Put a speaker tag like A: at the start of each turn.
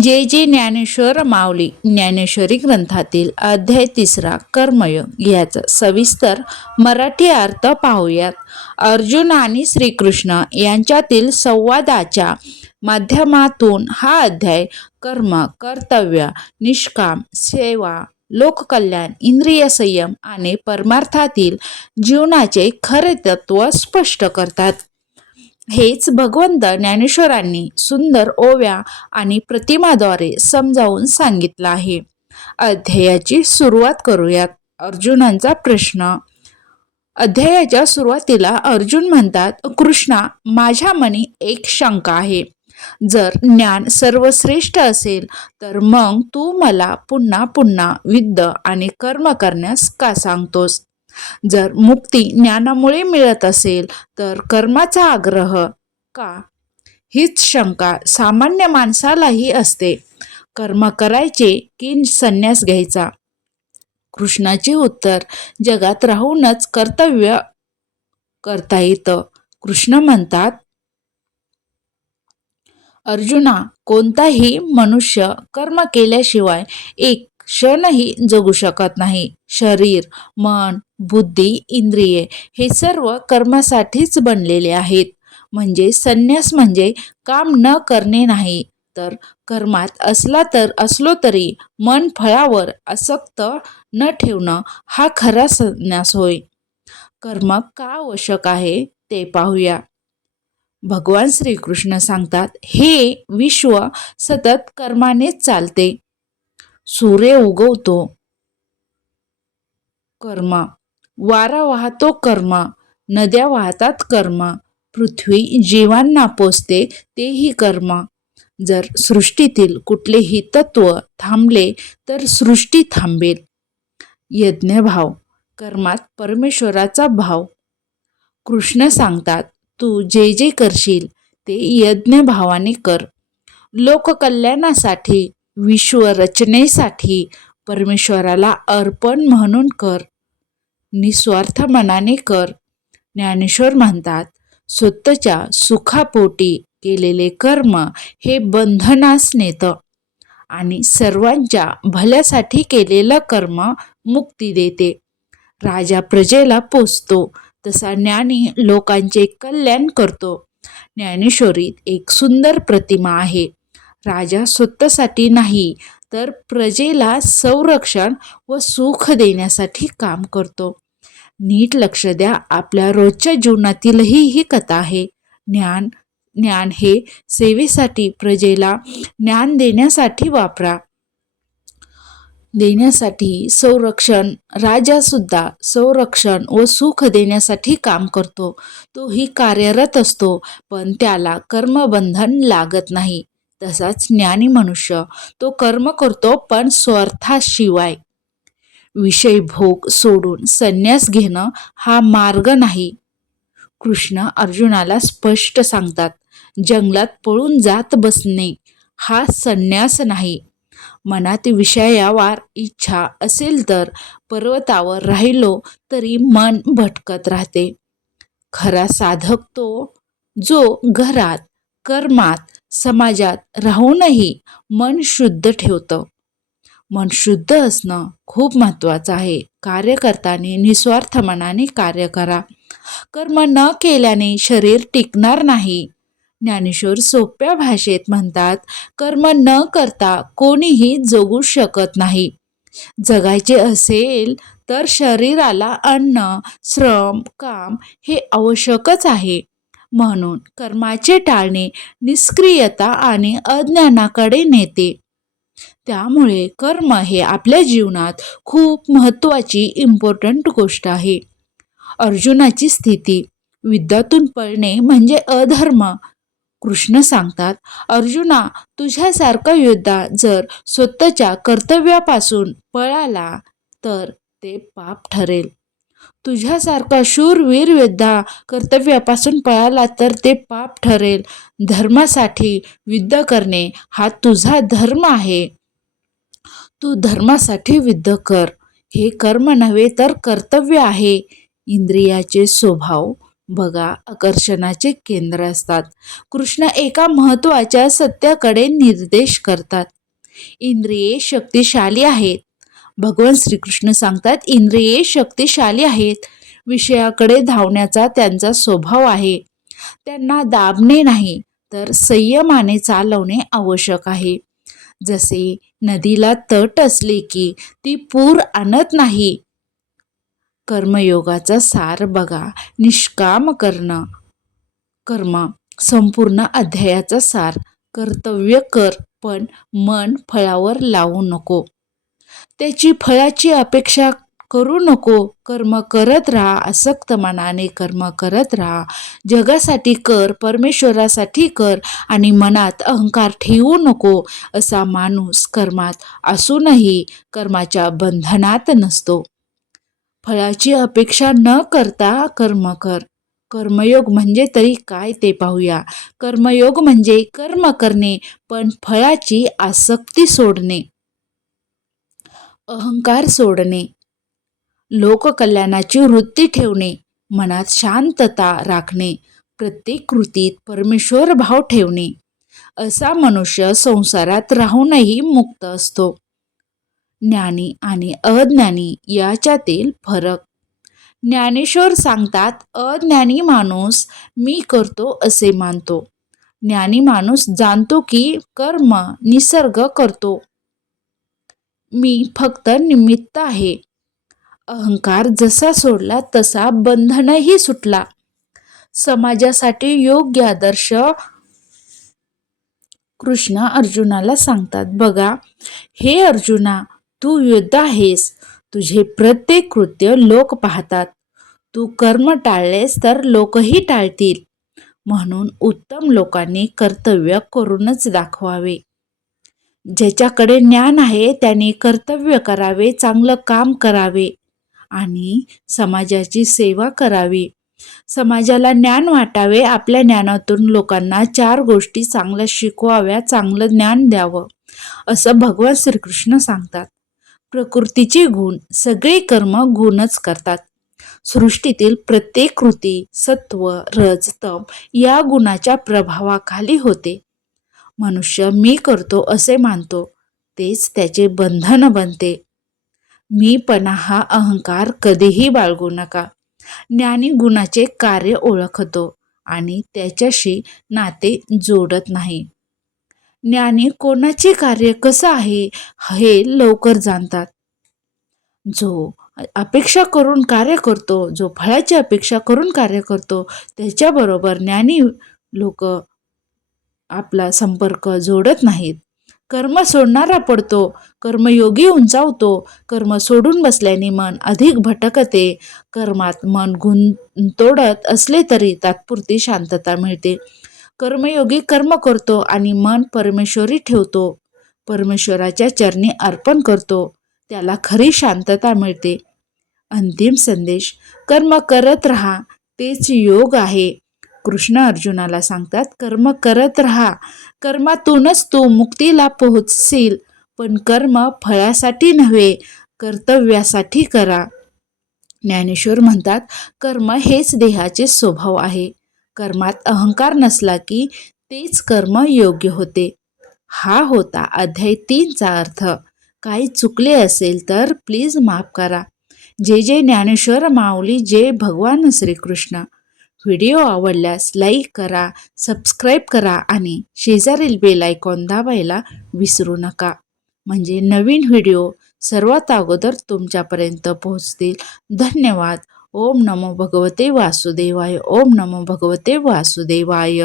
A: जे जे ज्ञानेश्वर माऊली. ज्ञानेश्वरी ग्रंथातील अध्याय तिसरा कर्मयोग याचा सविस्तर मराठी अर्थ पाहूयात. अर्जुन आणि श्रीकृष्ण यांच्यातील संवादाच्या माध्यमातून हा अध्याय कर्म कर्तव्य निष्काम सेवा लोककल्याण इंद्रिय संयम आणि परमार्थातील जीवनाचे खरे तत्व स्पष्ट करतात. हेच भगवंत ज्ञानेश्वरांनी सुंदर ओव्या आणि प्रतिमाद्वारे समजावून सांगितलं आहे. अध्यायाची सुरुवात करूयात. अर्जुनांचा प्रश्न. अध्यायाच्या सुरुवातीला अर्जुन म्हणतात कृष्णा माझ्या मनी एक शंका आहे. जर ज्ञान सर्वश्रेष्ठ असेल तर मग तू मला पुन्हा पुन्हा विद्ध आणि कर्म करण्यास का सांगतोस? जर मुक्ती ज्ञानामुळे मिळत असेल तर कर्माचा आग्रह का? हीच शंका सामान्य माणसालाही असते. कर्म करायचे की संन्यास घ्यायचा? कृष्णाचे उत्तर जगात राहूनच कर्तव्य करता येतं. कृष्ण म्हणतात अर्जुना कोणताही मनुष्य कर्म केल्याशिवाय एक क्षणही जगू शकत नाही. शरीर मन बुद्धी इंद्रिये हे सर्व कर्मासाठीच बनलेले आहेत. म्हणजे संन्यास म्हणजे काम न करणे नाही. तर कर्मात असला तर असलो तरी मन फळावर आसक्त न ठेवणं हा खरा संन्यास होय. कर्म का आवश्यक आहे ते पाहूया. भगवान श्रीकृष्ण सांगतात हे विश्व सतत कर्मानेच चालते. सूर्य उगवतो. कर्म वारा वाहतो कर्मा नद्या वाहतात कर्मा पृथ्वी जीवांना पोचते तेही कर्मा. जर सृष्टीतील कुठलेही तत्व थांबले तर सृष्टी थांबेल. यज्ञभाव कर्मात परमेश्वराचा भाव. कृष्ण सांगतात तू जे जे करशील ते यज्ञभावाने कर. लोककल्याणासाठी विश्वरचनेसाठी परमेश्वराला अर्पण म्हणून कर. निस्वार्थ मनाने कर. ज्ञानेश्वर म्हणतात स्वतःच्या सुखापोटी केलेले कर्म हे बंधनास नेतं आणि सर्वांच्या भल्यासाठी केलेलं कर्म मुक्ती देते. राजा प्रजेला पोचतो तसा ज्ञानी लोकांचे कल्याण करतो. ज्ञानेश्वरीत एक सुंदर प्रतिमा आहे. राजा स्वतःसाठी नाही तर प्रजेला संरक्षण व सुख देण्यासाठी काम करतो. नीट लक्ष द्या. आपल्या रोजच्या जीवनातीलही ही कथा आहे. ज्ञान ज्ञान हे सेवेसाठी प्रजेला ज्ञान देण्यासाठी वापरा. देण्यासाठी संरक्षण राजासुद्धा संरक्षण व सुख देण्यासाठी काम करतो. तोही कार्यरत असतो पण त्याला कर्मबंधन लागत नाही. तसाच ज्ञानी मनुष्य तो कर्म करतो पण स्वार्थाशिवाय. विषय भोग सोडून संन्यास घेणं हा मार्ग नाही. कृष्ण अर्जुनाला स्पष्ट सांगतात जंगलात पळून जात बसणे हा संन्यास नाही. मनात विषयावर इच्छा असेल तर पर्वतावर राहिलो तरी मन भटकत राहते. खरा साधक तो जो घरात कर्मात समाजात राहूनही मन शुद्ध ठेवतं. मन शुद्ध असणं खूप महत्त्वाचं आहे. कार्य करताना निस्वार्थ मनाने कार्य करा. कर्म न केल्याने शरीर टिकणार नाही. ज्ञानेश्वर सोप्या भाषेत म्हणतात कर्म न करता कोणीही जगू शकत नाही. जगायचे असेल तर शरीराला अन्न श्रम काम हे आवश्यकच आहे. म्हणून कर्माचे टाळणे निष्क्रियता आणि अज्ञानाकडे नेते. त्यामुळे कर्म हे आपल्या जीवनात खूप महत्त्वाची इम्पॉर्टंट गोष्ट आहे. अर्जुनाची स्थिती विद्यातून पळणे म्हणजे अधर्म. कृष्ण सांगतात अर्जुना तुझ्यासारखा योद्धा जर स्वतःच्या कर्तव्यापासून पळाला तर ते पाप ठरेल. तुझ्यासारखा शूरवीर योद्धा कर्तव्यापासून पळाला तर ते पाप ठरेल. धर्मासाठी युद्ध करणे हा तुझा धर्म आहे. तू धर्मासाठी युद्ध कर. हे कर्म नव्हे तर कर्तव्य आहे. इंद्रियाचे स्वभाव बघा आकर्षणाचे केंद्र असतात. कृष्ण एका महत्त्वाच्या सत्याकडे निर्देश करतात. इंद्रिये शक्तिशाली आहेत. भगवान श्रीकृष्ण सांगतात इंद्रिये शक्तिशाली आहेत. विषयाकडे धावण्याचा त्यांचा स्वभाव आहे. त्यांना दाबणे नाही तर संयमाने चालवणे आवश्यक आहे. जसे नदीला तट असले की ती पूर आणत नाही. कर्मयोगाचा सार बघा निष्काम करणं. कर्म संपूर्ण अध्यायाचा सार. कर्तव्य कर पण मन फळावर लावू नको. त्याची फळाची अपेक्षा करू नको. कर्म करत राहा आसक्त मनाने कर्म करत राहा. जगासाठी कर परमेश्वरासाठी कर आणि मनात अहंकार ठेवू नको असा माणूस कर्मात असूनही कर्माच्या बंधनात नसतो. फळाची अपेक्षा न करता कर्म कर. कर्मयोग म्हणजे तरी काय ते पाहूया. कर्मयोग म्हणजे कर्म करणे पण फळाची आसक्ती सोडणे. अहंकार सोडणे लोककल्याणाची वृत्ती ठेवणे मनात शांतता राखणे प्रत्येक कृतीत परमेश्वर भाव ठेवणे असा मनुष्य संसारात राहूनही मुक्त असतो. ज्ञानी आणि अज्ञानी याच्यातील फरक. ज्ञानेश्वर सांगतात अज्ञानी माणूस मी करतो असे मानतो. ज्ञानी माणूस जाणतो की कर्म निसर्ग करतो. मी फक्त निमित्त आहे. अहंकार जसा सोडला तसा बंधनही सुटला. समाजासाठी योग्य आदर्श कृष्ण अर्जुनाला सांगतात बघा हे अर्जुना तू युद्ध आहेस. तुझे प्रत्येक कृत्य लोक पाहतात. तू कर्म टाळलेस तर लोकही टाळतील. म्हणून उत्तम लोकांनी कर्तव्य करूनच दाखवावे. ज्याच्याकडे ज्ञान आहे त्याने कर्तव्य करावे चांगलं काम करावे आणि समाजाची सेवा करावी. समाजाला ज्ञान वाटावे आपल्या ज्ञानातून लोकांना चार गोष्टी चांगल्या शिकवाव्या चांगलं ज्ञान द्यावं असं भगवान श्रीकृष्ण सांगतात. प्रकृतीचे गुण सगळे कर्म गुणच करतात. सृष्टीतील प्रत्येक कृती सत्व रज तम या गुणाच्या प्रभावाखाली होते. मनुष्य मी करतो असे मानतो तेच त्याचे बंधन बनते. मीपणा हा अहंकार कधीही बाळगू नका. ज्ञानी गुणाचे कार्य ओळखतो आणि त्याच्याशी नाते जोडत नाही. ज्ञानी कोणाचे कार्य कसं आहे हे लवकर जाणतात. जो अपेक्षा करून कार्य करतो जो फळाची अपेक्षा करून कार्य करतो त्याच्याबरोबर ज्ञानी लोक आपला संपर्क जोडत नाहीत. कर्म सोडणारा पडतो कर्मयोगी उंचावतो कर्म सोडून बसल्याने मन अधिक भटकते कर्मात मन गुंतोडत असले तरी तात्पुरती शांतता मिळते. कर्मयोगी कर्म करतो आणि मन परमेश्वरी ठेवतो परमेश्वराच्या चरणी अर्पण करतो त्याला खरी शांतता मिळते. अंतिम संदेश कर्म करत राहा तेच योग आहे. कृष्ण अर्जुनाला सांगतात कर्म करत राहा. कर्मातूनच तू मुक्तीला पोहोचशील पण कर्म फळासाठी नव्हे कर्तव्यासाठी करा. ज्ञानेश्वर म्हणतात कर्म हेच देहाचे स्वभाव आहे. कर्मात अहंकार नसला की तेच कर्म योग्य होते. हा होता अध्याय तीनचा अर्थ. काही चुकले असेल तर प्लीज माफ करा. जे जे ज्ञानेश्वर माऊली जे भगवान श्रीकृष्ण. व्हिडिओ आवडल्यास लाईक करा सबस्क्राईब करा आणि शेजारील बेल आयकॉन दाबायला विसरू नका. म्हणजे नवीन व्हिडिओ सर्वात अगोदर तुमच्यापर्यंत पोहोचतील. धन्यवाद. ओम नमो भगवते वासुदेवाय. ओम नमो भगवते वासुदेवाय.